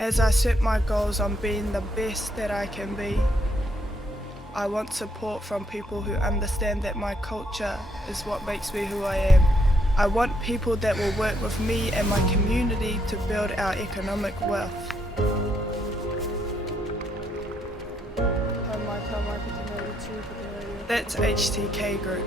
As I set my goals on being the best that I can be, I want support from people who understand that my culture is what makes me who I am. I want people that will work with me and my community to build our economic wealth. That's HTK Group.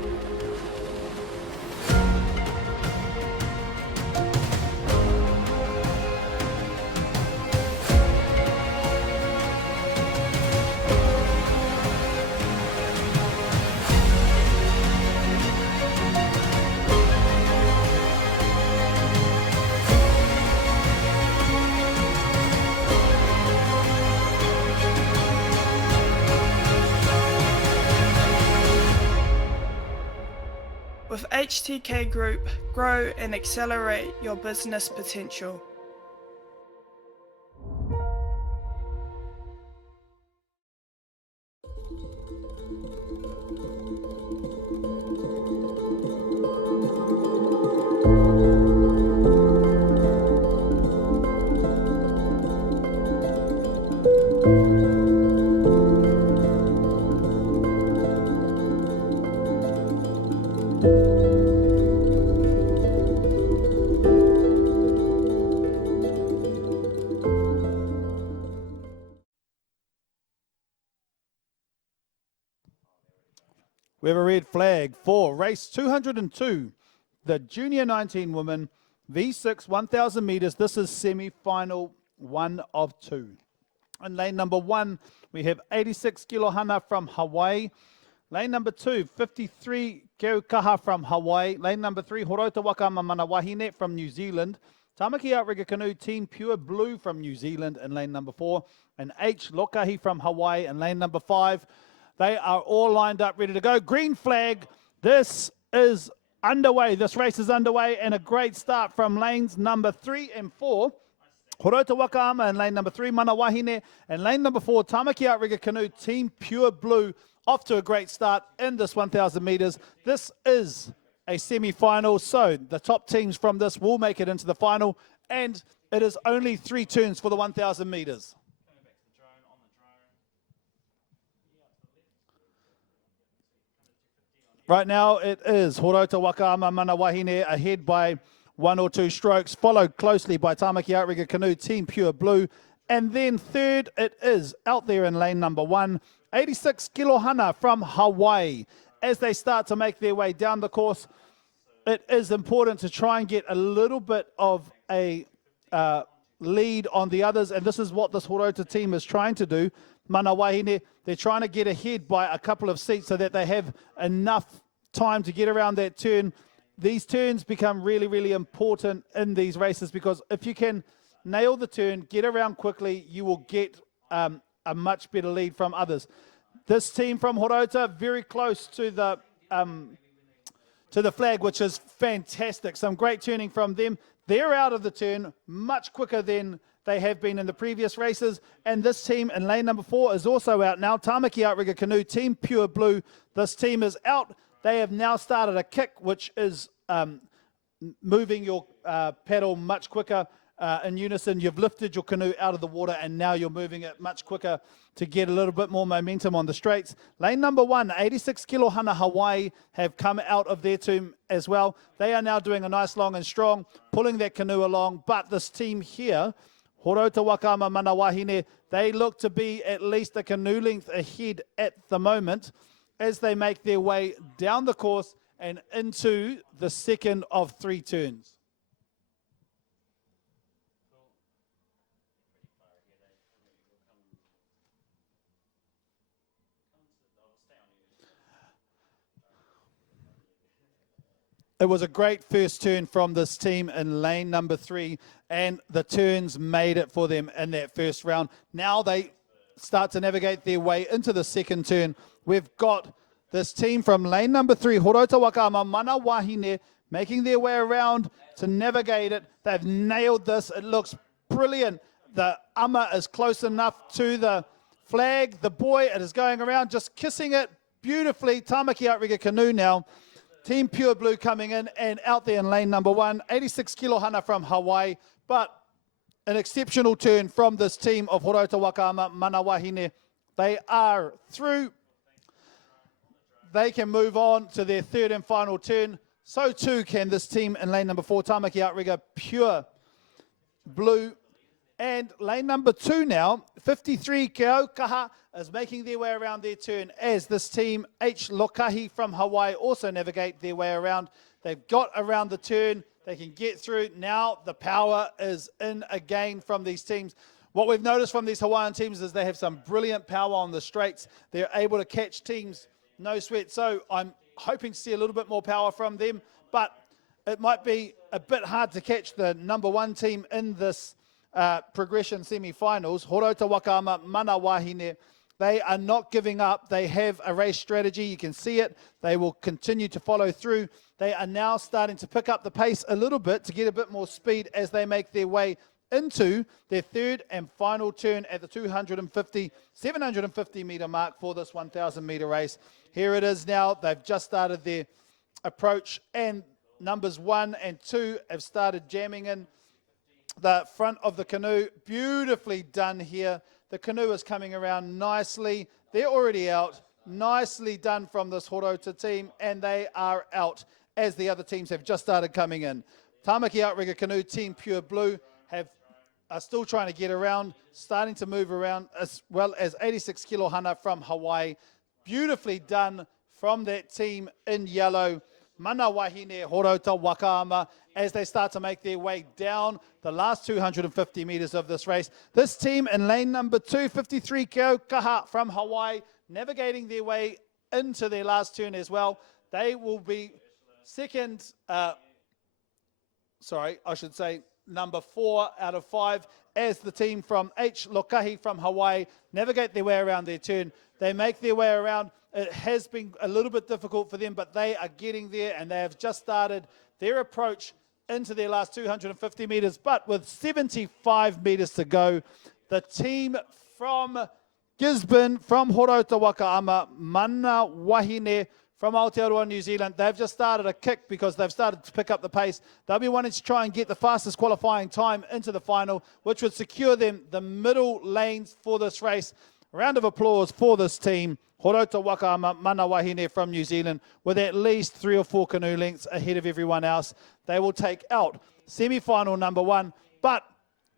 With HTK Group, grow and accelerate your business potential. We have a red flag for race 202, the Junior 19 women, V6 1,000 metres. This is semi-final 1 of 2. In lane number 1, we have 86 Kilohana from Hawaii. Lane number 2, 53 Keukaha from Hawaii. Lane number 3, Horota Wakama Manawahine from New Zealand. Tamaki Outrigger Canoe Team Pure Blue from New Zealand in lane number 4. And H Lokahi from Hawaii in lane number 5. They are all lined up, ready to go. Green flag. This is underway. This race is underway, and a great start from lanes number 3 and 4. Horota Wakaama in lane number 3, Manawahine, and lane number 4, Tamaki Outrigger Canoe Team Pure Blue, off to a great start in this 1,000 metres. This is a semi-final, so the top teams from this will make it into the final, and it is only 3 turns for the 1,000 metres. Right now it is Horota Wakaama Manawahine ahead by 1 or 2 strokes, followed closely by Tamaki Outrigger Canoe Team Pure Blue. And then third it is out there in lane number 1, 86 Kilohana from Hawaii. As they start to make their way down the course, it is important to try and get a little bit of a lead on the others, and this is what this Horota team is trying to do. Manawahine, they're trying to get ahead by a couple of seats so that they have enough time to get around that turn. These turns become really, really important in these races, because if you can nail the turn, get around quickly, you will get a much better lead from others. This team from Horota, very close to the flag, which is fantastic. Some great turning from them. They're out of the turn much quicker than they have been in the previous races. And this team in lane number 4 is also out now. Tamaki Outrigger Canoe Team Pure Blue. This team is out. They have now started a kick, which is moving your paddle much quicker in unison. You've lifted your canoe out of the water, and now you're moving it much quicker to get a little bit more momentum on the straights. Lane number 1, 86 Kilohana Hawaii, have come out of their team as well. They are now doing a nice long and strong, pulling that canoe along. But this team here, Horota Wakaama Manawahine, they look to be at least a canoe length ahead at the moment as they make their way down the course and into the second of 3 turns. It was a great first turn from this team in lane number 3, and the turns made it for them in that first round. Now they start to navigate their way into the second turn. We've got this team from lane number 3, Horota Wakaama Manawahine, making their way around to navigate it. They've nailed this. It looks brilliant. The ama is close enough to the flag. The boy, it is going around, just kissing it beautifully. Tamaki Outrigger Canoe now. Team Pure Blue coming in and out there in lane number 1, 86 Kilohana from Hawaii. But an exceptional turn from this team of Horauta Wakaama Mana Wahine. They are through. They can move on to their third and final turn. So too can this team in lane number 4, Tamaki Outrigger Pure Blue. And lane number 2 now, 53 Keaukaha is making their way around their turn as this team, H. Lokahi from Hawaii, also navigate their way around. They've got around the turn. They can get through. Now the power is in again from these teams. What we've noticed from these Hawaiian teams is they have some brilliant power on the straights. They're able to catch teams, no sweat. So I'm hoping to see a little bit more power from them, but it might be a bit hard to catch the number 1 team in this progression semi-finals. Horauta Wakaama Mana Wahine, they are not giving up. They have a race strategy. You can see it. They will continue to follow through. They are now starting to pick up the pace a little bit to get a bit more speed as they make their way into their third and final turn at the 750 meter mark for this 1,000 meter race. Here it is now. They've just started their approach, and numbers 1 and 2 have started jamming in the front of the canoe. Beautifully done here. The canoe is coming around nicely. They're already out. Nicely done from this Horauta team, and they are out as the other teams have just started coming in. Tamaki Outrigger Canoe Team Pure Blue are still trying to get around, starting to move around, as well as 86 Kilohana from Hawaii. Beautifully done from that team in yellow. Mana Wahine Horauta Wakaama as they start to make their way down the last 250 meters of this race. This team in lane number 2, 53 Keaukaha from Hawaii, navigating their way into their last turn as well. They will be second, number 4 out of 5 as the team from H. Lokahi from Hawaii navigate their way around their turn. They make their way around. It has been a little bit difficult for them, but they are getting there, and they have just started their approach into their last 250 meters. But with 75 meters to go, the team from Gisborne, from Horauta Wakaama, Mana Wahine, from Aotearoa, New Zealand, they've just started a kick because they've started to pick up the pace. They'll be wanting to try and get the fastest qualifying time into the final, which would secure them the middle lanes for this race. A round of applause for this team, Horauta Wakaama Mana Wahine from New Zealand, with at least 3 or 4 canoe lengths ahead of everyone else. They will take out semi-final number 1, but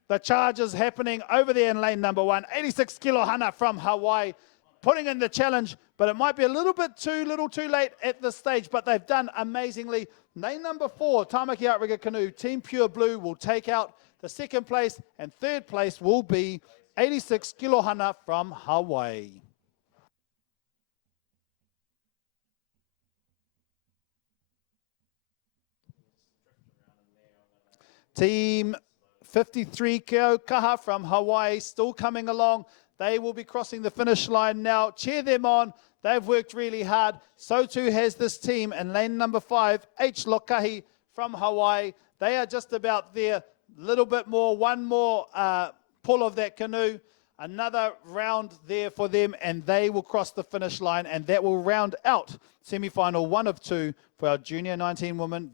the charge is happening over there in lane number 1. 86 Kilohana from Hawaii, putting in the challenge, but it might be a little too late at this stage, but they've done amazingly. Lane number 4, Tamaki Outrigger Canoe, Team Pure Blue will take out the second place, and third place will be 86 Kilohana from Hawaii. Team 53 Keaukaha from Hawaii still coming along. They will be crossing the finish line now. Cheer them on. They've worked really hard. So too has this team in lane number 5, H. Lokahi from Hawaii. They are just about there. Little bit more, one more pull of that canoe. Another round there for them, and they will cross the finish line, and that will round out semi-final 1 of 2 for our Junior 19 women.